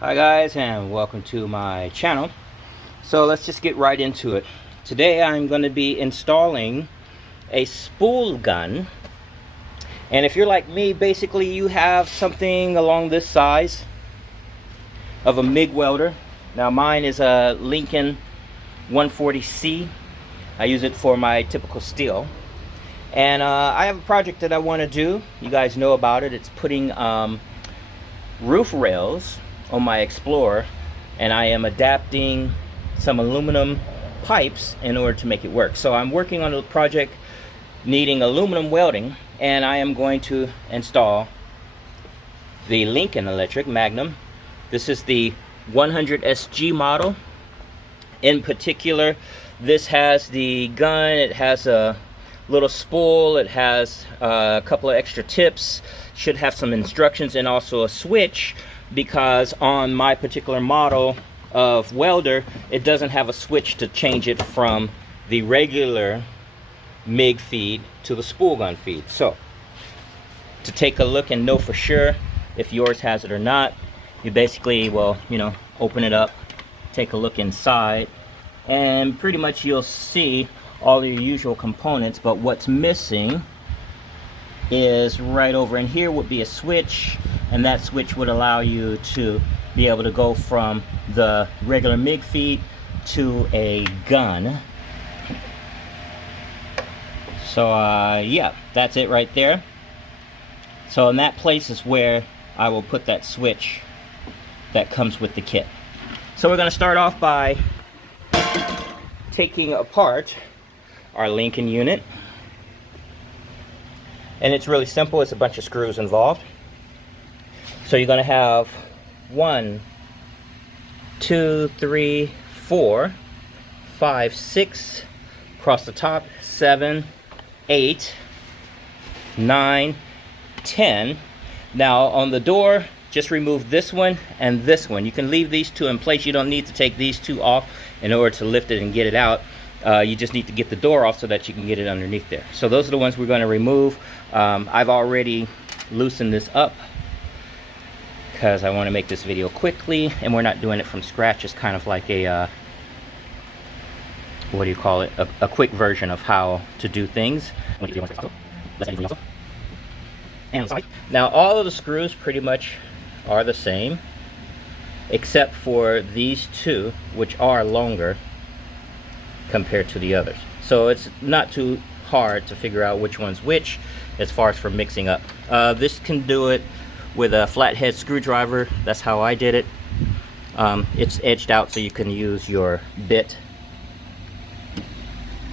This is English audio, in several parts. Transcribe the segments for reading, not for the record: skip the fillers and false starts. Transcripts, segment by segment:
Hi guys, and welcome to my channel. So let's just get right into it. Today I'm going to be installing a spool gun, and if you're like me, basically you have something along this size of a MIG welder. Now mine is a Lincoln 140C. I use it for my typical steel, and I have a project that I want to do. You guys know about it. It's putting roof rails on my Explorer, and I am adapting some aluminum pipes in order to make it work. So I'm working on a project needing aluminum welding, and I am going to install the Lincoln Magnum. This is the 100SG model. In particular, this has the gun, it has a little spool, it has a couple of extra tips, should have some instructions, and also a switch, because on my particular model of welder, it doesn't have a switch to change it from the regular MIG feed to the spool gun feed. So to take a look and know for sure if yours has it or not, you basically will, open it up, take a look inside, and pretty much you'll see all your usual components. But what's missing is right over in here would be a switch, and that switch would allow you to be able to go from the regular MIG feed to a gun. So yeah, that's it right there. So in that place is where I will put that switch that comes with the kit. So we're going to start off by taking apart our Lincoln unit. And it's really simple. It's a bunch of screws involved. So you're going to have 1, 2, 3, 4, 5, 6 across the top, 7, 8, 9, 10. Now on the door, just remove this one and this one. You can leave these two in place. You don't need to take these two off in order to lift it and get it out. You just need to get the door off so that you can get it underneath there. So those are the ones we're going to remove. I've already loosened this up because I want to make this video quickly, and we're not doing it from scratch. It's kind of like a what do you call it, a quick version of how to do things. Now all of the screws pretty much are the same, except for these two, which are longer compared to the others. So it's not too hard to figure out which one's which as far as for mixing up. This can do it with a flathead screwdriver. That's how I did it. It's edged out, so you can use your bit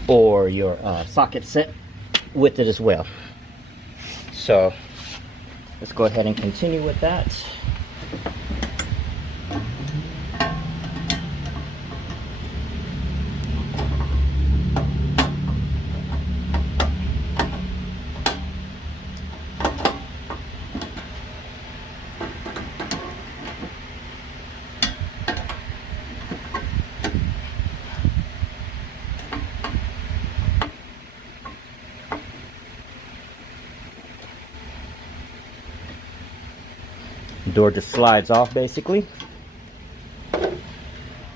or your socket set with it as well. So let's go ahead and continue with that. The door just slides off basically.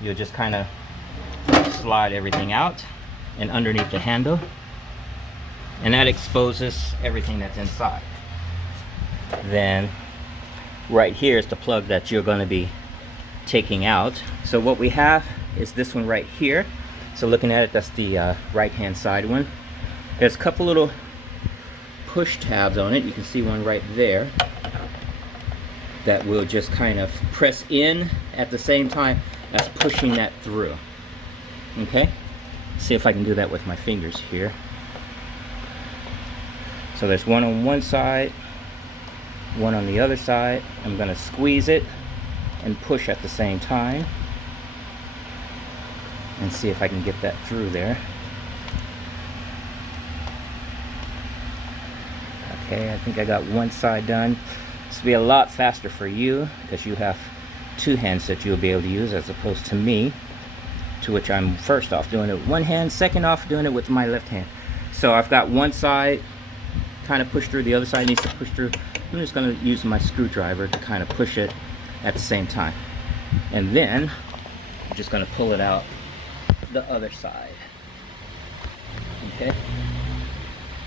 You'll just kind of slide everything out and underneath the handle, and that exposes everything that's inside. Then right here is the plug that you're going to be taking out. So what we have is this one right here. So looking at it, that's the right hand side one. There's a couple little push tabs on it. You can see one right there that will just kind of press in at the same time as pushing that through. Okay, see if I can do that with my fingers here. So there's one on one side, one on the other side. I'm going to squeeze it and push at the same time and see if I can get that through there. Okay, I think I got one side done. This will be a lot faster for you because you have two hands that you'll be able to use, as opposed to me, to which I'm first off doing it with one hand, second off doing it with my left hand. So I've got one side kind of push through, the other side needs to push through. I'm just going to use my screwdriver to kind of push it at the same time. And then I'm just going to pull it out the other side. Okay,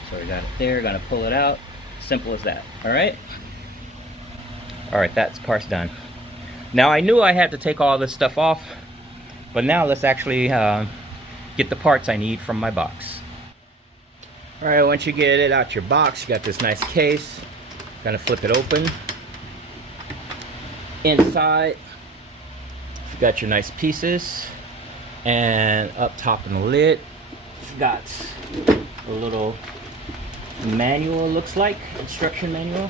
so we got it there, gonna pull it out. Simple as that. Alright, that's part's done. Now I knew I had to take all this stuff off, but now let's actually get the parts I need from my box. Alright, once you get it out your box, you got this nice case. Gonna flip it open. Inside, you got your nice pieces, and up top in the lid, you've got a little manual, looks like instruction manual,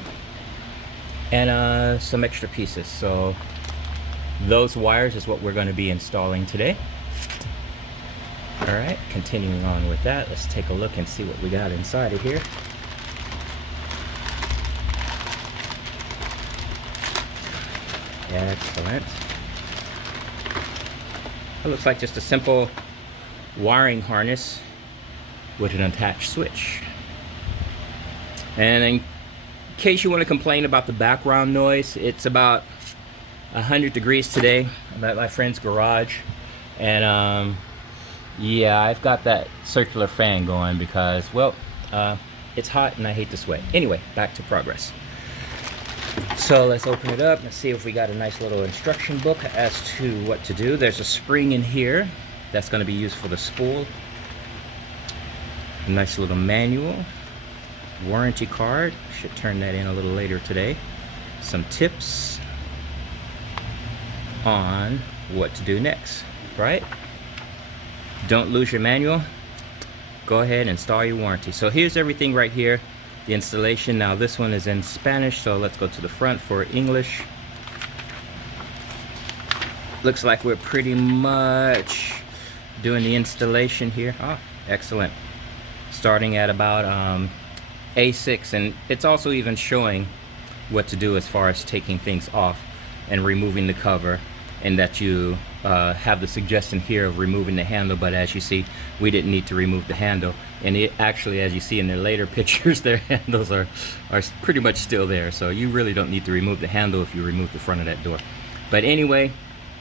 and some extra pieces. So those wires is what we're going to be installing today. All right, continuing on with that, let's take a look and see what we got inside of here. Excellent. It looks like just a simple wiring harness with an attached switch. And in case you want to complain about the background noise, it's about 100 degrees today. I'm at my friend's garage, and yeah, I've got that circular fan going because, well, it's hot and I hate to sweat. Anyway, back to progress. So let's open it up and see if we got a nice little instruction book as to what to do. There's a spring in here that's going to be used for the spool. A nice little manual. Warranty card. Should turn that in a little later today. Some tips on what to do next, right? Don't lose your manual. Go ahead and install your warranty. So here's everything right here. The installation. Now this one is in Spanish, so let's go to the front for English. Looks like we're pretty much doing the installation here. Oh, excellent. Starting at about A6, and it's also even showing what to do as far as taking things off and removing the cover, and that you have the suggestion here of removing the handle, but as you see, we didn't need to remove the handle. And it actually, as you see in their later pictures, their handles are pretty much still there, so you really don't need to remove the handle if you remove the front of that door. But anyway,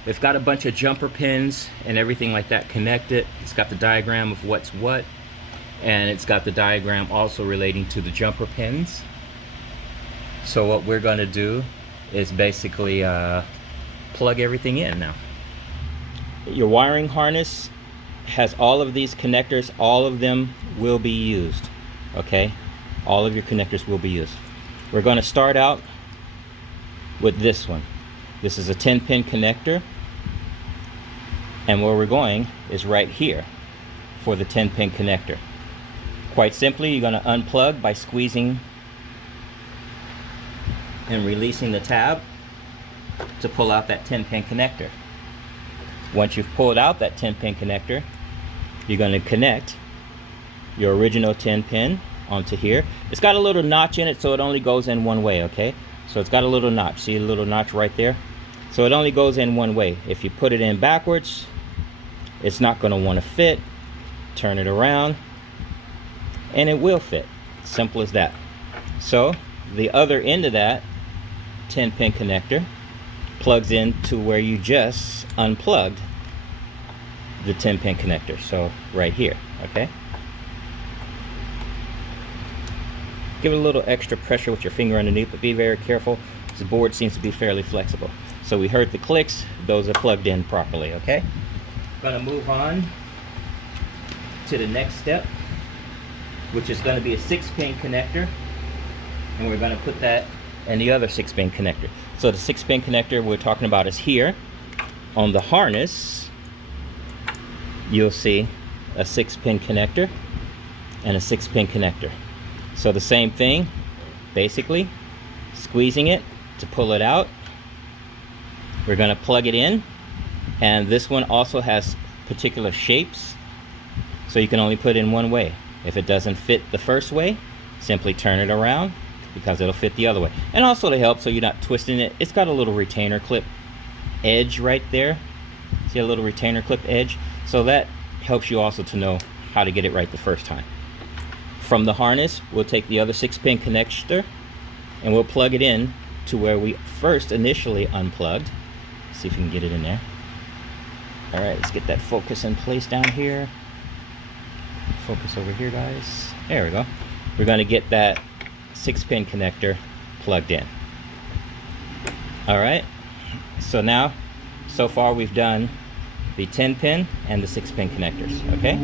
it's got a bunch of jumper pins and everything like that connected. It's got the diagram of what's what, and it's got the diagram also relating to the jumper pins. So what we're going to do is basically plug everything in now. Your wiring harness has all of these connectors. All of them will be used. Okay, all of your connectors will be used. We're going to start out with this one. This is a 10-pin connector, and where we're going is right here for the 10-pin connector. Quite simply, you're going to unplug by squeezing and releasing the tab to pull out that 10-pin connector. Once you've pulled out that 10-pin connector, you're going to connect your original 10-pin onto here. It's got a little notch in it, so it only goes in one way, okay? So it's got a little notch. See a little notch right there? So it only goes in one way. If you put it in backwards, it's not going to want to fit. Turn it around, and it will fit. Simple as that. So the other end of that 10-pin connector plugs in to where you just unplugged the 10-pin connector. So right here, okay? Give it a little extra pressure with your finger underneath, but be very careful. The board seems to be fairly flexible. So we heard the clicks. Those are plugged in properly, okay? Gonna move on to the next step, which is going to be a 6-pin connector, and we're going to put that in the other 6-pin connector. So the 6-pin connector we're talking about is here. On the harness, you'll see a 6-pin connector and a 6-pin connector. So the same thing, basically, squeezing it to pull it out. We're going to plug it in, and this one also has particular shapes, so you can only put it in one way. If it doesn't fit the first way, simply turn it around, because it'll fit the other way. And also to help so you're not twisting it, it's got a little retainer clip edge right there. See a little retainer clip edge? So that helps you also to know how to get it right the first time. From the harness, we'll take the other 6-pin connector and we'll plug it in to where we first initially unplugged See if we can get it in there. All right, let's get that focus in place down here. Focus over here, guys. There we go. We're going to get that 6-pin connector plugged in. All right, so now, so far we've done the 10-pin and the 6-pin connectors. Okay,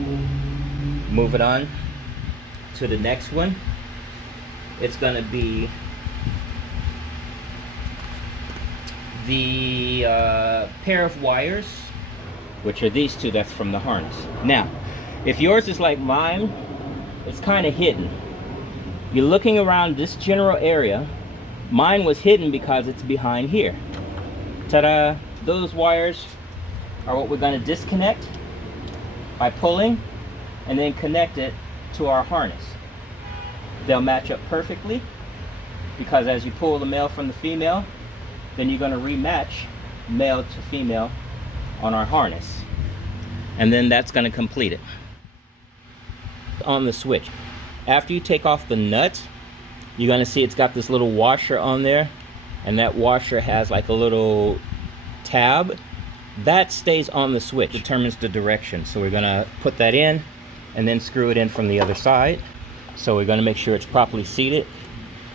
move it on to the next one. It's going to be the pair of wires, which are these two. That's from the harness. Now, if yours is like mine, it's kind of hidden. You're looking around this general area. Mine was hidden because it's behind here. Ta-da! Those wires are what we're going to disconnect by pulling and then connect it to our harness. They'll match up perfectly because as you pull the male from the female, then you're going to rematch male to female on our harness. And then that's going to complete it. On the switch, after you take off the nut, you're going to see it's got this little washer on there, and that washer has like a little tab that stays on the switch, determines the direction. So we're going to put that in and then screw it in from the other side. So we're going to make sure it's properly seated.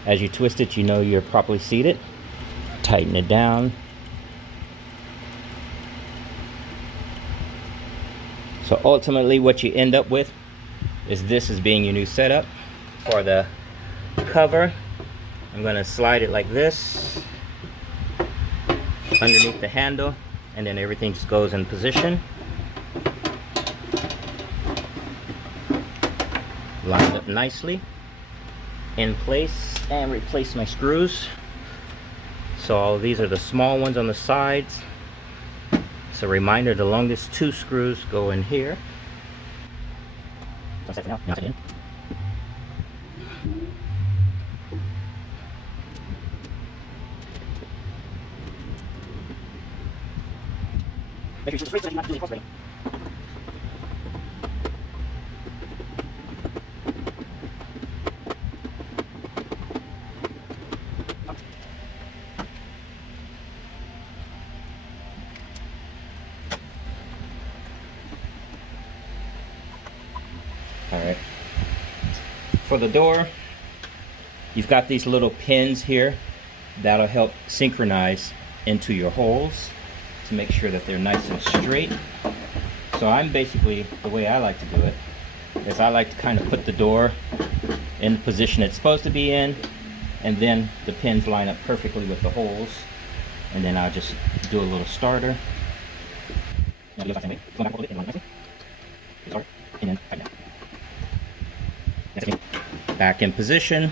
As you twist it, you know you're properly seated. Tighten it down. So ultimately what you end up with is this as being your new setup. For the cover, I'm going to slide it like this underneath the handle, and then everything just goes in position. Lined up nicely in place, and replace my screws. So all of these are the small ones on the sides. It's a reminder the longest 2 screws go in here. Make sure you're not doing it. Alright. For the door, you've got these little pins here that'll help synchronize into your holes to make sure that they're nice and straight. So I'm basically, the way I like to do it is I like to kind of put the door in the position it's supposed to be in, and then the pins line up perfectly with the holes, and then I'll just do a little starter. Back in position.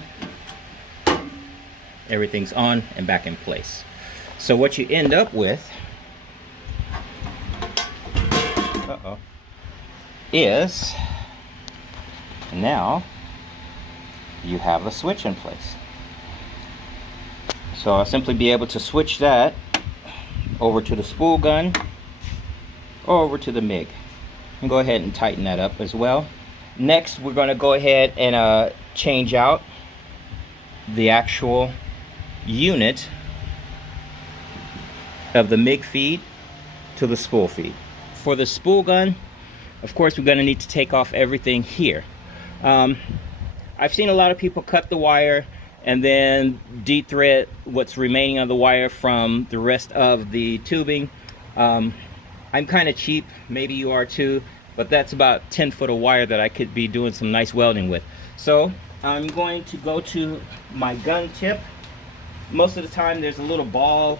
Everything's on and back in place. So what you end up with is now you have a switch in place. So I'll simply be able to switch that over to the spool gun or over to the MIG, and go ahead and tighten that up as well. Next, we're going to go ahead and change out the actual unit of the MIG feed to the spool feed. For the spool gun, of course, we're going to need to take off everything here. I've seen a lot of people cut the wire and then de-thread what's remaining of the wire from the rest of the tubing. I'm kind of cheap, maybe you are too, but that's about 10 foot of wire that I could be doing some nice welding with. So I'm going to go to my gun tip. Most of the time there's a little ball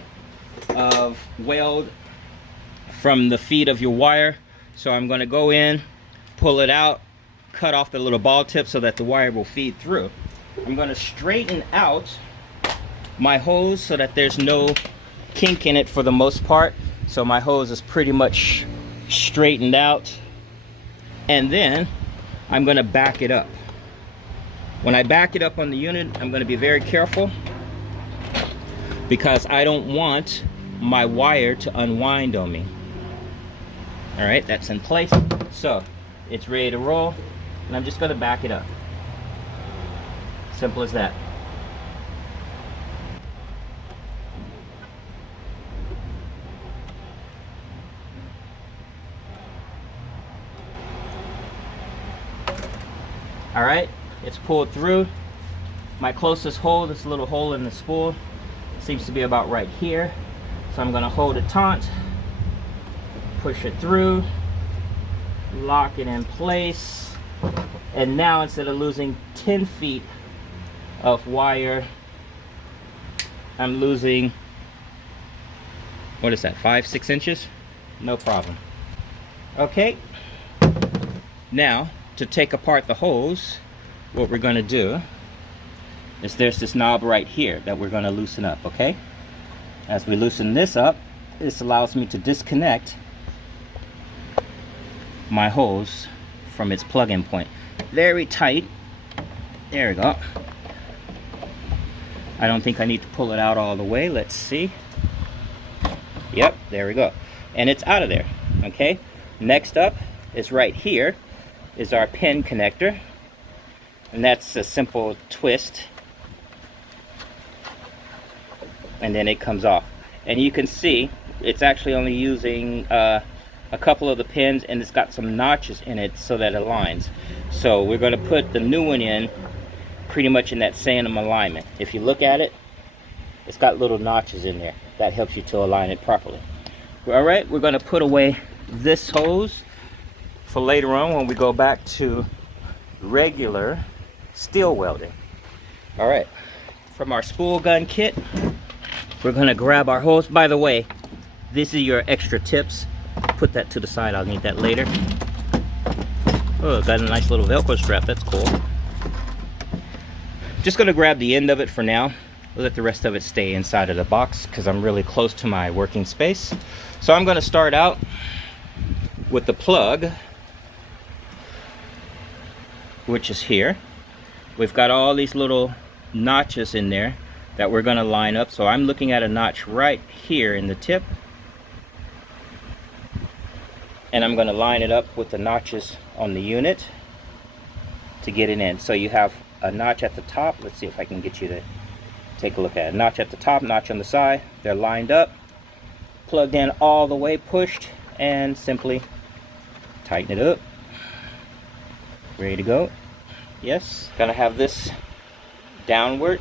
of weld from the feed of your wire. So I'm going to go in, pull it out, cut off the little ball tip so that the wire will feed through. I'm going to straighten out my hose so that there's no kink in it for the most part. So my hose is pretty much straightened out. And then I'm going to back it up. When I back it up on the unit, I'm going to be very careful because I don't want my wire to unwind on me. All right, that's in place. So it's ready to roll, and I'm just going to back it up. Simple as that. All right, it's pulled through. My closest hole, this little hole in the spool, seems to be about right here. So I'm gonna hold it taut, push it through, lock it in place. And now instead of losing 10 feet of wire, I'm losing, what is that, 5-6 inches? No problem. Okay, now to take apart the hose, what we're going to do is there's this knob right here that we're going to loosen up. Okay, as we loosen this up, this allows me to disconnect my hose from its plug-in point. Very tight. There we go. I don't think I need to pull it out all the way. Let's see. Yep, there we go. And it's out of there. Okay, next up is right here is our pin connector, and that's a simple twist, and then it comes off. And you can see it's actually only using a couple of the pins, and it's got some notches in it so that it aligns. So we're going to put the new one in pretty much in that same alignment. If you look at it, it's got little notches in there. That helps you to align it properly. All right, we're going to put away this hose for later on when we go back to regular steel welding. All right, from our spool gun kit, we're going to grab our hose. By the way, this is your extra tips. Put that to the side, I'll need that later. Oh, got a nice little Velcro strap, that's cool. Just going to grab the end of it for now. We'll let the rest of it stay inside of the box because I'm really close to my working space. So I'm going to start out with the plug, which is here. We've got all these little notches in there that we're going to line up. So I'm looking at a notch right here in the tip, and I'm going to line it up with the notches on the unit to get it in. So you have a notch at the top. Let's see if I can get you to take a look at it. Notch at the top, notch on the side. They're lined up, plugged in all the way, pushed, and simply tighten it up. Ready to go. Yes, gonna have this downward,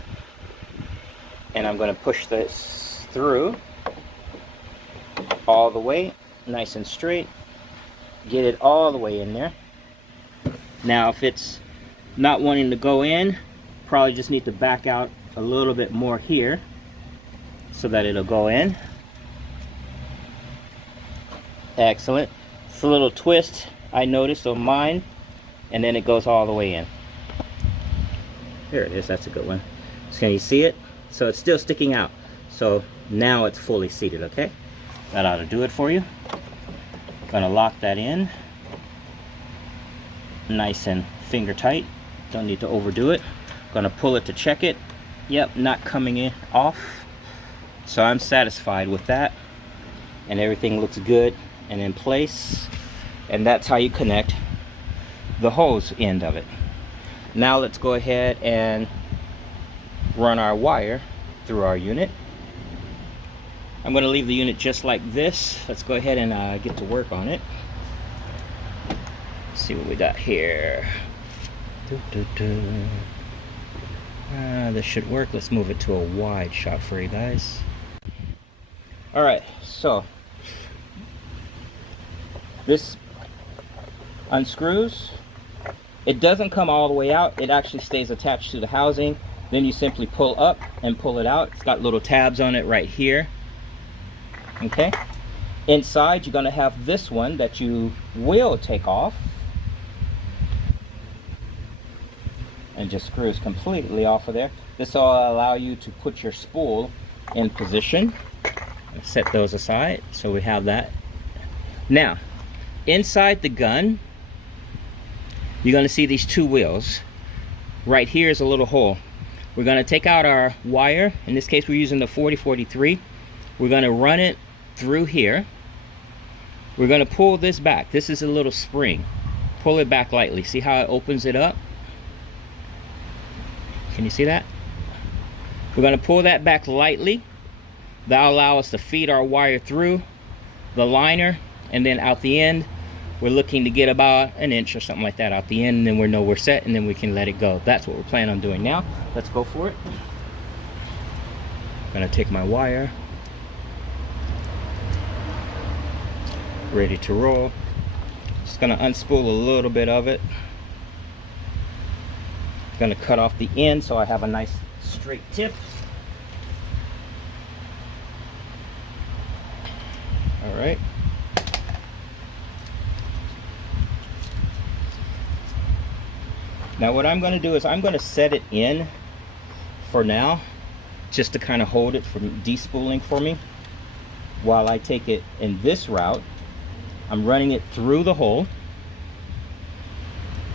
and I'm gonna push this through all the way, nice and straight. Get it all the way in there. Now if it's not wanting to go in, probably just need to back out a little bit more here so that it'll go in. Excellent. It's a little twist I noticed on mine, and then it goes all the way in. There it is, that's a good one. So can you see it? So it's still sticking out. So now it's fully seated, okay? That ought to do it for you. Gonna lock that in. Nice and finger tight. Don't need to overdo it. Gonna pull it to check it. Yep, not coming in off. So I'm satisfied with that. And everything looks good and in place. And that's how you connect the hose end of it. Now let's go ahead and run our wire through our unit. I'm going to leave the unit just like this. Let's go ahead and get to work on it. Let's see what we got here. This should work. Let's move it to a wide shot for you guys. Alright, so this unscrews. It doesn't come all the way out. It actually stays attached to the housing. Then you simply pull up and pull it out. It's got little tabs on it right here. Okay. Inside you're going to have this one that you will take off. And just screws completely off of there. This will allow you to put your spool in position. Set those aside so we have that. Now, inside the gun, you're going to see these two wheels. Right here is a little hole. We're going to take out our wire. In this case, we're using the 4043. We're going to run it through here. We're going to pull this back. This is a little spring. Pull it back lightly. See how it opens it up? Can you see that? We're going to pull that back lightly. That'll allow us to feed our wire through the liner and then out the end. we're looking to get about an inch or something like that out the end, and then we know we're set, and then we can let it go. That's what we're planning on doing now. Let's go for it. I'm gonna take my wire, ready to roll. Just gonna unspool a little bit of it. Gonna cut off the end so I have a nice straight tip. All right. Now what I'm going to do is I'm going to set it in for now, just to kind of hold it from despooling for me. While I take it in this route, I'm running it through the hole.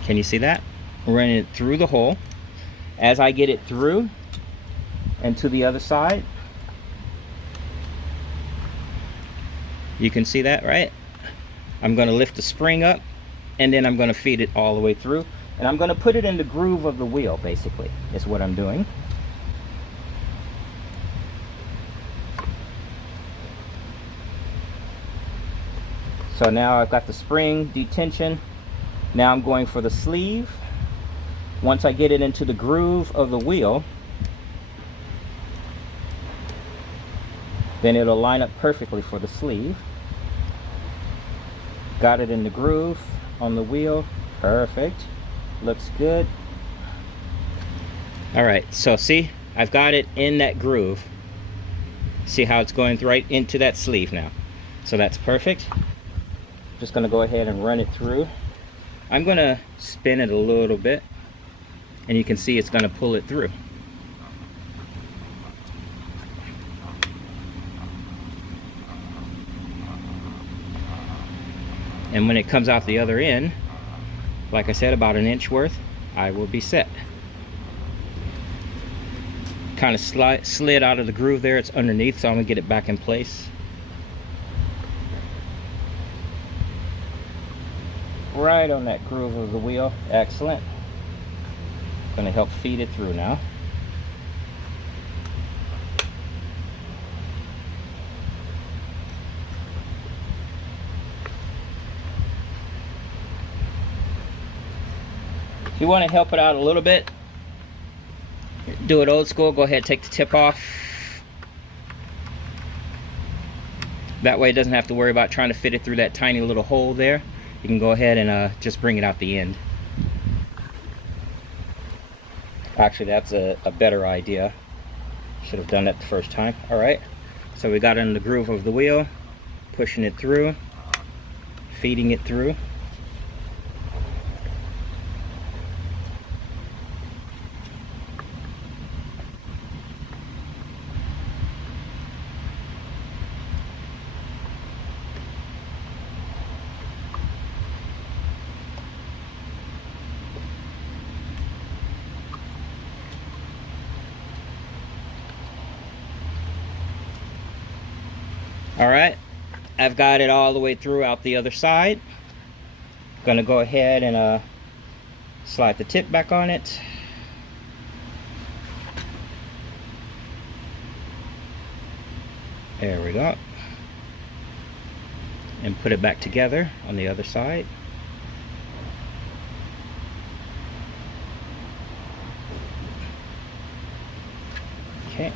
Can you see that? I'm running it through the hole. As I get it through and to the other side, you can see that, right? I'm going to lift the spring up, and then I'm going to feed it all the way through. And I'm going to put it in the groove of the wheel, basically, is what I'm doing. So now I've got the spring detention. Now I'm going for the sleeve. Once I get it into the groove of the wheel, then it'll line up perfectly for the sleeve. Got it in the groove on the wheel. Perfect. Looks good. All right, so see, I've got it in that groove. See how it's going right into that sleeve now. So that's perfect. Just gonna go ahead and run it through. I'm gonna spin it a little bit, and you can see it's gonna pull it through. And when it comes out the other end, like I said, about an inch worth, I will be set. Kind of slid out of the groove there. It's underneath, so I'm gonna get it back in place. Right on that groove of the wheel. Excellent. Gonna help feed it through now. If you want to help it out a little bit, do it old school. Go ahead, take the tip off. That way it doesn't have to worry about trying to fit it through that tiny little hole there. You can go ahead and just bring it out the end. Actually, that's a better idea. Should have done that the first time. All right, so we got it in the groove of the wheel, pushing it through, feeding it through. All right, I've got it all the way through out the other side. Gonna go ahead and slide the tip back on it. There we go. And put it back together on the other side. Okay.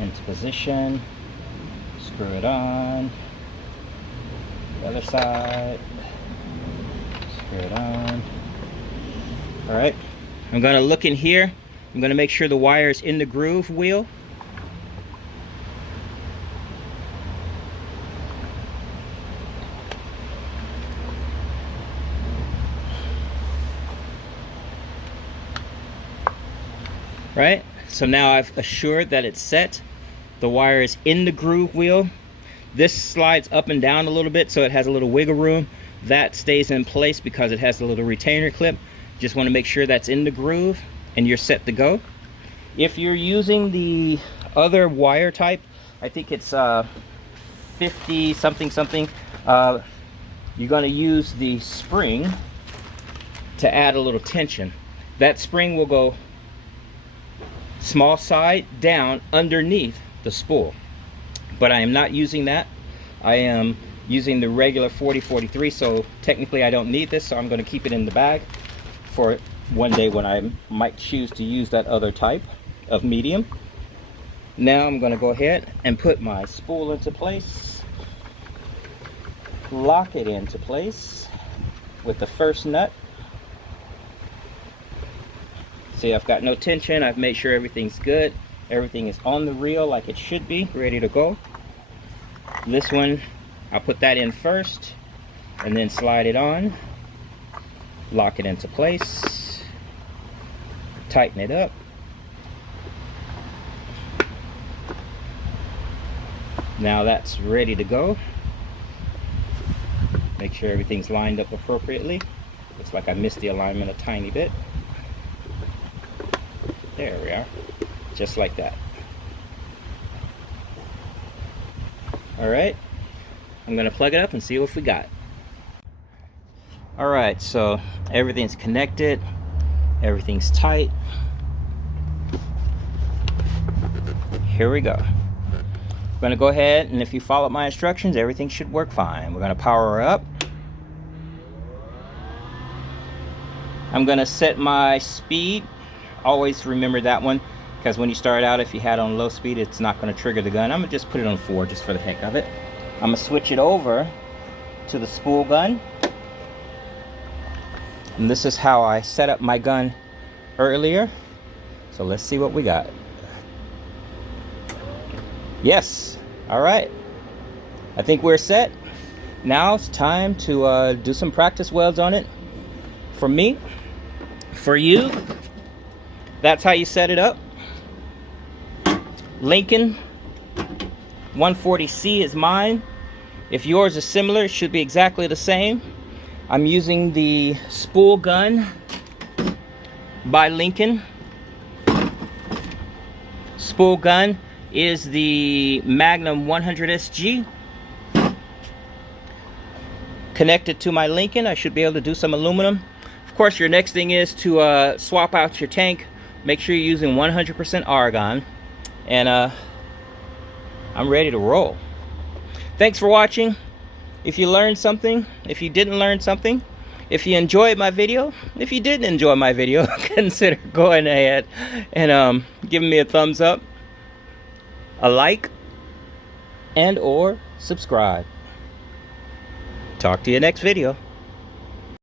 Into position, screw it on, the other side, screw it on. All right, I'm gonna look in here. I'm gonna make sure the wire is in the groove wheel. Right, so now I've assured that it's set. The wire is in the groove wheel. This slides up and down a little bit, so it has a little wiggle room. That stays in place because it has a little retainer clip. Just want to make sure that's in the groove and you're set to go. If you're using the other wire type, I think it's 50 something something, you're going to use the spring to add a little tension. That spring will go small side down underneath the spool. but I am not using that. I am using the regular 4043, so technically I don't need this, so I'm going to keep it in the bag for one day when I might choose to use that other type of medium. Now I'm going to go ahead and put my spool into place, lock it into place with the first nut. See, I've got no tension. I've made sure everything's good. Everything is on the reel like it should be, ready to go. This one, I'll put that in first and then slide it on, lock it into place, tighten it up. Now that's ready to go. Make sure everything's lined up appropriately. Looks like I missed the alignment a tiny bit. There we are, just like that. All right, I'm gonna plug it up and see what we got. All right, so everything's connected, everything's tight. Here we go. I'm gonna go ahead, and if you follow my instructions, everything should work fine. We're gonna power her up. I'm gonna set my speed. Always remember that one, because when you start out, if you had on low speed, it's not going to trigger the gun. I'm going to just put it on 4 just for the heck of it. I'm going to switch it over to the spool gun. And this is how I set up my gun earlier. So let's see what we got. Yes. All right. I think we're set. Now it's time to do some practice welds on it. For me, for you, that's how you set it up. Lincoln 140C is mine. If yours is similar, it should be exactly the same. I'm using the Spool Gun by Lincoln. Spool Gun is the Magnum 100 SG. Connected to my Lincoln, I should be able to do some aluminum. Of course, your next thing is to swap out your tank. Make sure you're using 100% argon, and I'm ready to roll. Thanks for watching. If you learned something, if you didn't learn something, if you enjoyed my video, if you didn't enjoy my video, consider going ahead and giving me a thumbs up, a like, and or subscribe. Talk to you next video.